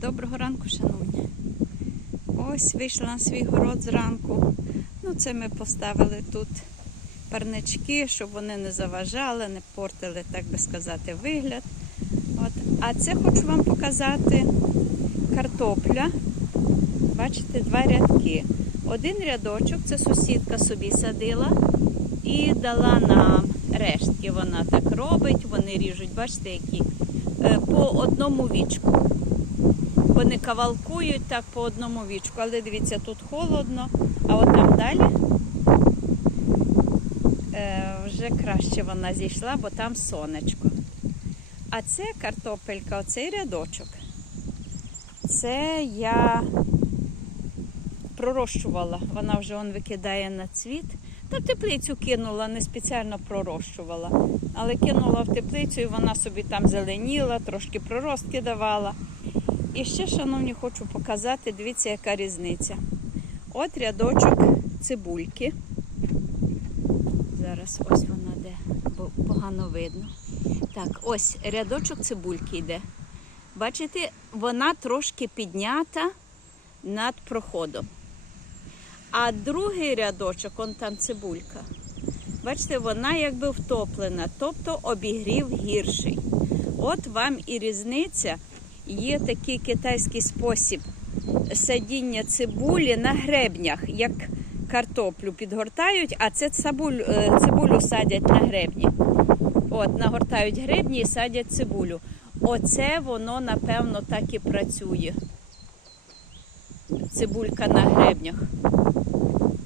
Доброго ранку, шановні. Ось вийшла на свій город зранку. Ну, це ми поставили тут парнички, щоб вони не заважали, не портили, так би сказати, вигляд. От. А це хочу вам показати картопля. Бачите, два рядки. Один рядочок це сусідка собі садила і дала нам рештки. Вона так робить, вони ріжуть, бачите, які Е, по одному вічку. Вони кавалкують так по одному вічку, але дивіться, тут холодно, а от там далі е, вже краще вона зійшла, бо там сонечко. А це картопелька, оцей рядочок. Це я пророщувала. Вона вже он викидає на цвіт. Та теплицю кинула, не спеціально пророщувала. Але кинула в теплицю і вона собі там зеленіла, трошки проростки давала. І ще, шановні, хочу показати, дивіться, яка різниця. От рядочок цибульки. Зараз ось вона де, бо погано видно. Так, ось рядочок цибульки йде. Бачите, вона трошки піднята над проходом. А другий рядочок, он там цибулька. Бачите, вона якби втоплена, тобто обігрів гірший. От вам і різниця. Є такий китайський спосіб садіння цибулі на гребнях, як картоплю підгортають, а це цибулю, е, цибулю садять на гребні. От, нагортають гребні і садять цибулю. Оце воно, напевно, так і працює. Цибулька на гребнях.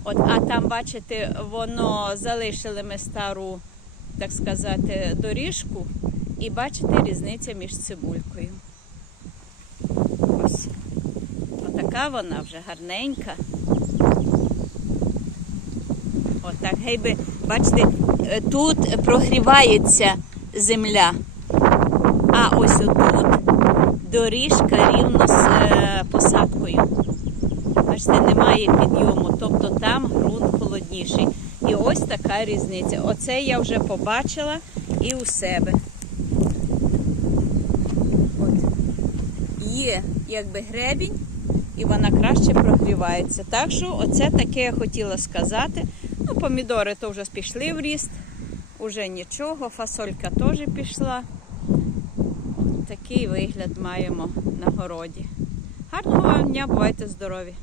От, а там, бачите, воно залишили ми стару, так сказати, доріжку, і бачите різниця між цибулькою. Ось. Отака вона вже гарненька. Отак, гейби, бачите, е, тут прогрівається земля. А ось отут доріжка рівно з е, посадкою. Бачите, немає підйому, тобто там ґрунт холодніший. І ось така різниця. Оце я вже побачила і у себе. От. Є якби гребінь, і вона краще прогрівається. Так що оце таке я хотіла сказати. Ну, помідори то вже пішли в ріст, уже нічого, фасолька теж пішла. Такий вигляд маємо на городі. Гарного вам дня, бувайте здорові!